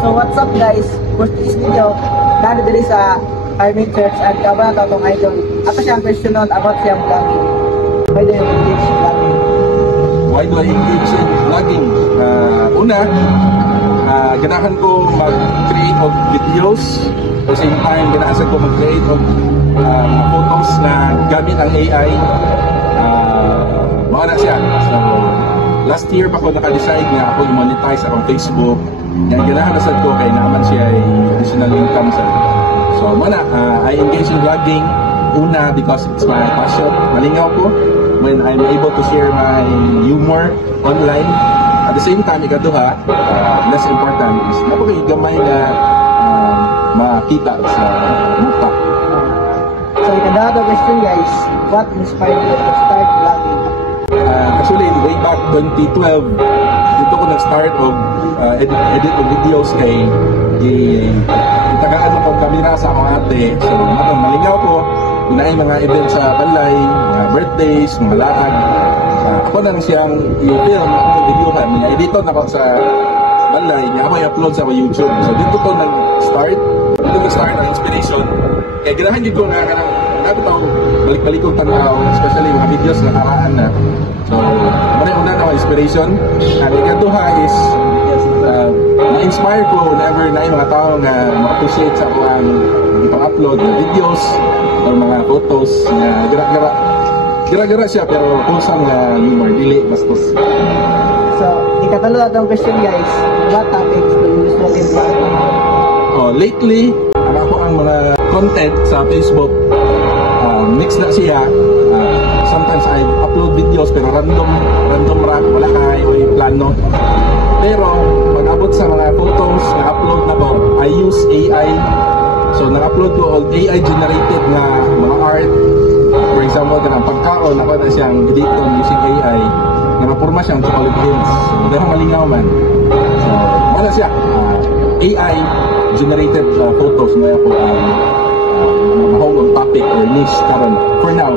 So what's up guys? For this video, nandito din sa Carmen Church at kabala ka itong idol. Ako siyang question nun about siyang vlogging. Why do you engage in vlogging? Why do I engage in vlogging? Una, ganahan ko mag-create of videos. At the same time, ganahan ko mag-create of photos na gamit ang AI. Mga na siya. So, last year pa ko naka-decide na ako i-monetize akong Facebook. Yan, ganahan na sad ko kaya naman siya ay additional income sa. So, mana, I engage in vlogging. Una, because it's my passion. Malingaw ko when I'm able to share my humor online. At the same time, ikaduha, less important is napakaigamay na makita sa muka. So ikaduha question guys, what inspired you to start vlogging? Actually, way back 2012, dito ko nag-start of edit of videos kay itagaan mo kong kamera sa akong ate. So, malingaw ko, unahin mga event sa balay, mga birthdays, mga laag. Ako na siyang i-film, ako videohan niya. Editon ako sa balay niya, ako i-upload sa YouTube. So, dito ko nag-start. Dito nag-start ang inspiration. Kaya ganahan dito nga ako balik-balik kong tanaw, especially mga videos na karaan na. So, una na inspiration. Ang ikaduha is na-inspire ko whenever na yung mga tao na ma-appreciate sa ako ang ipang-upload na videos o mga photos na gira-gira siya pero kusang na humor, dili bastos. So, ikatalo atong question guys, what topics do you usually vlog? Lately, ako ang mga content sa Facebook, mix na siya. Sometimes I upload videos pero random rap, wala kayo yung plano. Pero pag abot sa mga photos na upload na ko, I use AI. So nag-upload ko all AI generated na mga art. For example, ganang pagkaon, ako na siyang editon using AI na mapurma siyang chocolate hills. Pero malingaw man. So, wala siya. AI generated photos na ako mahawag topic or niche karon for now.